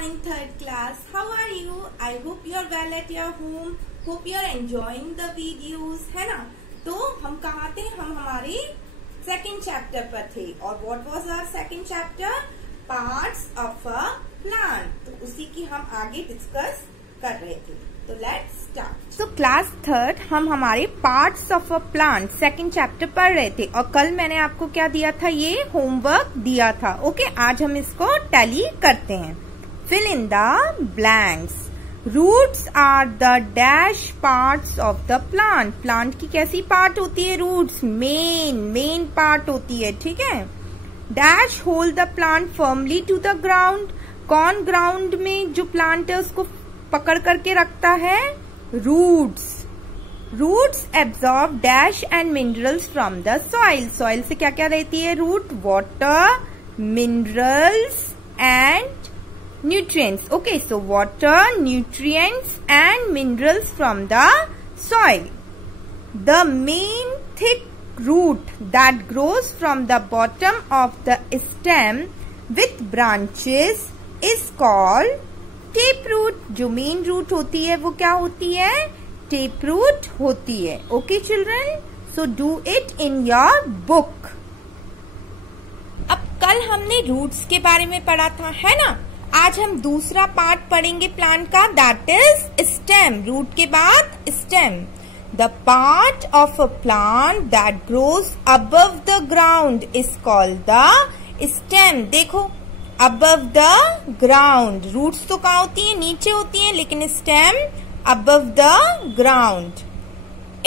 morning, third class. How are you? I hope you are well at your home. Hope you are enjoying the videos. है ना? तो हम कहाँ थे? हम हमारे सेकेंड चैप्टर पर थे. और what was our second chapter? Parts of a plant. तो उसी की हम आगे डिस्कस कर रहे थे. तो लेट्स स्टार्ट. तो क्लास थर्ड हम हमारे parts of a plant second chapter पढ़ रहे थे. और कल मैंने आपको क्या दिया था? ये होमवर्क दिया था. ओके, आज हम इसको टैली करते हैं. Fill in the blanks. Roots are the dash parts of the plant. Plant की कैसी पार्ट होती है? रूट्स मेन पार्ट होती है. ठीक है. Dash hold the plant firmly to the ground. कौन ग्राउंड में जो प्लांट है उसको पकड़ करके रखता है? Roots. Roots absorb dash and minerals from the soil. Soil से क्या क्या रहती है? Root, water, minerals and nutrients. Okay, so water, nutrients and minerals from the soil. The main thick root that grows from the bottom of the stem with branches is called taproot. जो main root होती है वो क्या होती है? taproot होती है. Okay children, so do it in your book. अब कल हमने roots के बारे में पढ़ा था, है ना? आज हम दूसरा पार्ट पढ़ेंगे प्लांट का, दैट इज स्टेम. रूट के बाद stem. The part of a plant that grows above the ground is called the stem. देखो, अबव द ग्राउंड. रूट्स तो कहाँ होती है? नीचे होती है, लेकिन stem above the ground.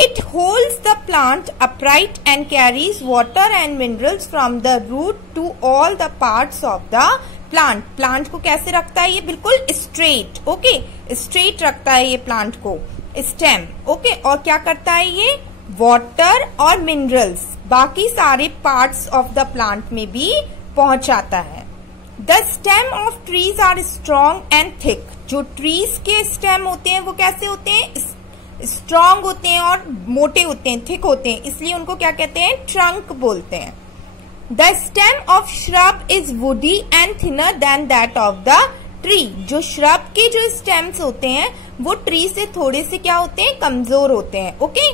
It holds the plant upright and carries water and minerals from the root to all the parts of the plant. Plant को कैसे रखता है? ये बिल्कुल स्ट्रेट. ओके, स्ट्रेट रखता है ये प्लांट को, स्टेम. ओके, और क्या करता है ये? वाटर और मिनरल्स बाकी सारे पार्ट्स ऑफ द प्लांट में भी पहुंचाता है. The stem of trees are strong and thick. जो ट्रीज के स्टेम होते हैं वो कैसे होते हैं? स्ट्रॉन्ग होते हैं और मोटे होते हैं, थिक होते हैं, इसलिए उनको क्या कहते हैं? ट्रंक बोलते हैं. The stem of shrub is woody and thinner than that of the tree. जो श्रब के जो स्टेम्स होते हैं वो ट्री से थोड़े से क्या होते हैं? कमजोर होते हैं. Okay.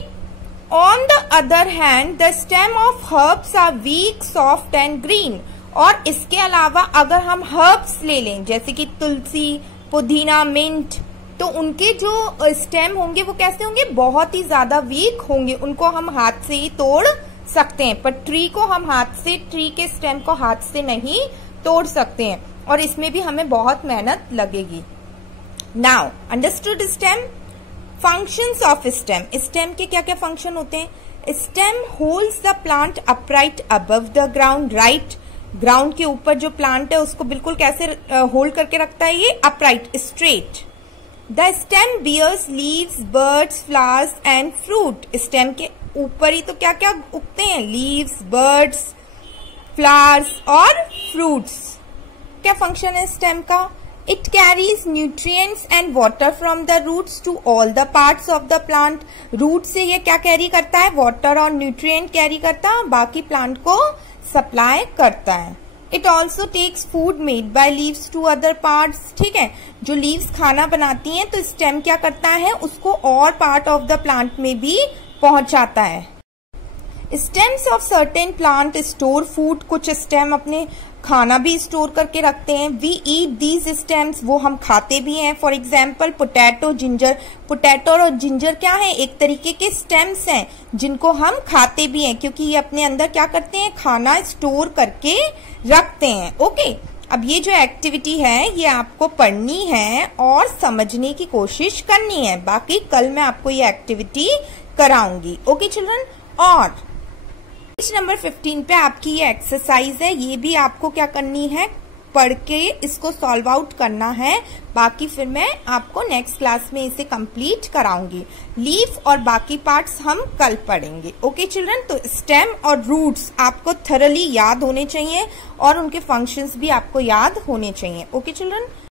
On the other hand the stem of herbs are weak, soft and green. और इसके अलावा अगर हम हर्ब्स ले लें जैसे कि तुलसी, पुदीना, मिंट, तो उनके जो स्टेम होंगे वो कैसे होंगे? बहुत ही ज्यादा वीक होंगे. उनको हम हाथ से ही तोड़ सकते हैं, पर ट्री को हम हाथ से, ट्री के स्टेम को हाथ से नहीं तोड़ सकते हैं, और इसमें भी हमें बहुत मेहनत लगेगी. Now understood stem. Functions of stem. Stem के क्या क्या फंक्शन होते हैं? Stem holds the plant upright above the ground. Right, ground के ऊपर जो प्लांट है उसको बिल्कुल कैसे होल्ड करके रखता है? ये upright, straight. The stem bears leaves, birds, flowers and fruit. Stem के ऊपर ही तो क्या क्या उगते हैं? लीव्स, बर्ड्स, फ्लावर्स और फ्रूट्स. क्या फंक्शन है स्टेम का? It carries nutrients and water from the roots to all the parts of the plant. Root से ये क्या कैरी करता है? वाटर और न्यूट्रिएंट कैरी करता है, बाकी प्लांट को सप्लाई करता है. It also takes food made by leaves to other parts. ठीक है, जो लीव्स खाना बनाती हैं तो स्टेम क्या करता है? उसको और पार्ट ऑफ द प्लांट में भी पहुंचाता है. Stems of certain plant store food. कुछ स्टेम अपने खाना भी स्टोर करके रखते हैं. We eat these stems. वो हम खाते भी हैं. For example potato, ginger. Potato और जिंजर क्या है? एक तरीके के स्टेम्स हैं जिनको हम खाते भी हैं, क्योंकि ये अपने अंदर क्या करते हैं? खाना स्टोर करके रखते हैं. ओके. अब ये जो एक्टिविटी है ये आपको पढ़नी है और समझने की कोशिश करनी है. बाकी कल मैं आपको ये एक्टिविटी कराऊंगी. Okay children. और पेज नंबर 15 पे आपकी ये एक्सरसाइज है, ये भी आपको क्या करनी है? पढ़ के इसको सॉल्व आउट करना है. बाकी फिर मैं आपको नेक्स्ट क्लास में इसे कंप्लीट कराऊंगी. लीफ और बाकी पार्ट्स हम कल पढ़ेंगे. Okay children. तो स्टेम और रूट्स आपको थरली याद होने चाहिए और उनके फंक्शंस भी आपको याद होने चाहिए. Okay children.